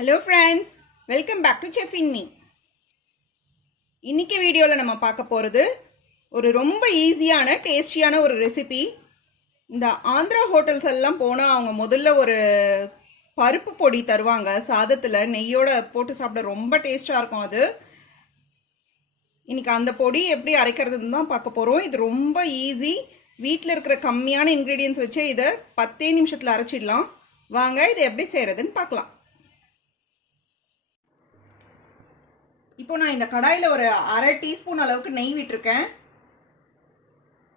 Hello friends, welcome back to Chef in Me. இன்னைக்கு வீடியோல நம்ம பார்க்க போறது ஒரு ரொம்ப ஈஸியான டேஸ்டியான ஒரு ரெசிபி. இந்த ஆந்திரா ஹோட்டல்ஸ் எல்லாம் போனா அவங்க முதல்ல ஒரு பருப்பு பொடி தருவாங்க. சாதத்துல நெய்யோட போட்டு சாப்பிட ரொம்ப டேஸ்டா இருக்கும் அது. இன்னைக்கு அந்த பொடி எப்படி அரைக்கிறதுன்னு தான் பார்க்க போறோம். இது ரொம்ப ஈஸி. வீட்ல இருக்கிற கம்மியான இன்கிரிடியன்ட்ஸ் வச்சு இத 10 நிமிஷத்துல அரைச்சிடலாம். வாங்க இதை எப்படி செய்யறதுன்னு பார்க்கலாம். இப்போ நான் இந்த கடாயில ஒரு அரை டீஸ்பூன் அளவுக்கு நெய் விட்டுருக்கேன்.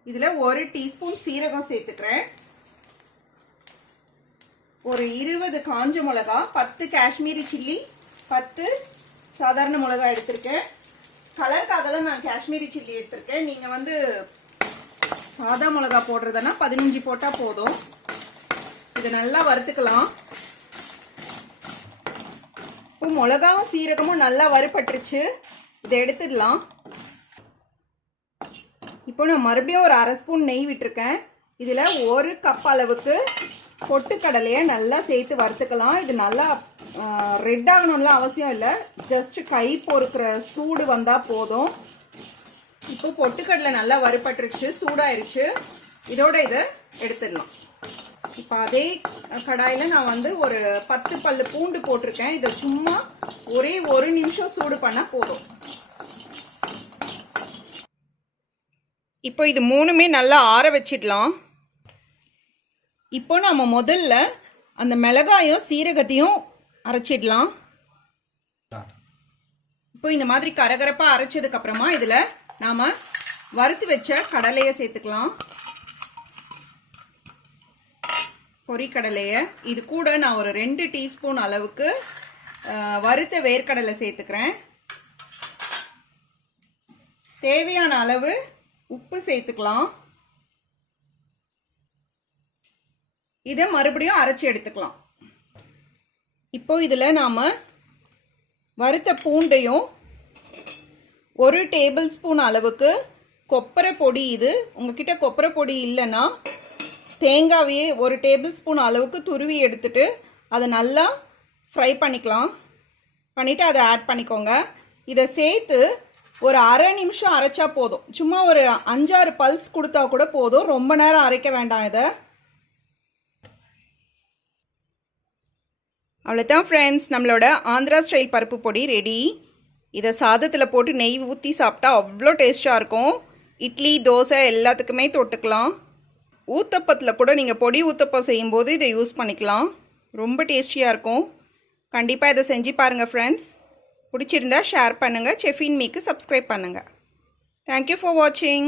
இதுல 1 டீஸ்பூன் சீரகம் சேர்த்துக்கிறேன். ஒரு 20 காஞ்ச மிளகா, 10 காஷ்மீரி சில்லி, 10 சாதாரண மிளகா எடுத்திருக்கேன். கலருக்காக தான் நான் காஷ்மீரி சில்லி எடுத்திருக்கேன். நீங்க சாதா மிளகா போடுறதுன்னா 15 போட்டா போதும். இதை நல்லா வறுத்துக்கலாம். இப்போ மிளகாவும் சீரகமும் நல்லா வறுபட்டுருச்சு. இதை எடுத்துடலாம். இப்போ நான் மறுபடியும் ஒரு அரை ஸ்பூன் நெய் விட்டுருக்கேன். இதில் 1 கப் அளவுக்கு பொட்டுக்கடலையை நல்லா சேர்த்து வறுத்துக்கலாம். இது நல்லா ரெட் ஆகணும்லாம் அவசியம் இல்லை, ஜஸ்ட் கை பொறுக்கிற சூடு வந்தால் போதும். இப்போ பொட்டுக்கடலை நல்லா வறுபட்டுருச்சு, சூடாயிருச்சு. இதோட இதை எடுத்துடலாம். இப்போ அதே கடாயில் நான் ஒரு 10 பல்லு பூண்டு போட்டிருக்கேன். இதை சும்மா ஒரே 1 நிமிஷம் சூடு பண்ணால் போதும். இப்போ இது மூணுமே நல்லா ஆற வச்சிடலாம். இப்போ நம்ம முதல்ல அந்த மிளகாயும் சீரகத்தையும் அரைச்சிடலாம். இப்போ இந்த மாதிரி கரகரப்பாக அரைச்சதுக்கு அப்புறமா இதில் நாம் வறுத்து வச்ச கடலையை சேர்த்துக்கலாம். பொரிக்கடலையை இது கூட நான் ஒரு 2 டீஸ்பூன் அளவுக்கு வறுத்த வேர்க்கடலை சேர்த்துக்கிறேன். தேவையான அளவு உப்பு சேர்த்துக்கலாம். இதை மறுபடியும் அரைச்சி எடுத்துக்கலாம். இப்போ இதில் நாம் வறுத்த பூண்டையும் 1 டேபிள் ஸ்பூன் அளவுக்கு கொப்பரை பொடி, இது உங்ககிட்ட கொப்பரை பொடி இல்லைன்னா தேங்காவையே 1 டேபிள் ஸ்பூன் அளவுக்கு துருவி எடுத்துட்டு அதை நல்லா ஃப்ரை பண்ணிக்கலாம். பண்ணிவிட்டு அதை ஆட் பண்ணிக்கோங்க. இதை சேர்த்து ஒரு அரை நிமிஷம் அரைச்சா போதும். சும்மா ஒரு 5-6 பல்ஸ் கொடுத்தா கூட போதும், ரொம்ப நேரம் அரைக்க வேண்டாம். இதை அவ்வளோதான் ஃப்ரெண்ட்ஸ், நம்மளோட ஆந்திரா ஸ்டைல் பருப்பு பொடி ரெடி. இதை சாதத்தில் போட்டு நெய் ஊற்றி சாப்பிட்டா அவ்வளோ டேஸ்ட்டாக இருக்கும். இட்லி தோசை எல்லாத்துக்குமே தொட்டுக்கலாம். ஊத்தப்பத்தில் கூட நீங்கள் பொடி ஊத்தப்பம் செய்யும்போது இதை யூஸ் பண்ணிக்கலாம். ரொம்ப டேஸ்டியாக இருக்கும். கண்டிப்பாக இதை செஞ்சு பாருங்கள் ஃப்ரெண்ட்ஸ். பிடிச்சிருந்தா ஷேர் பண்ணுங்கள். செஃப் இன் மீக்கு சப்ஸ்கிரைப் பண்ணுங்கள். தேங்க்யூ ஃபார் வாட்சிங்.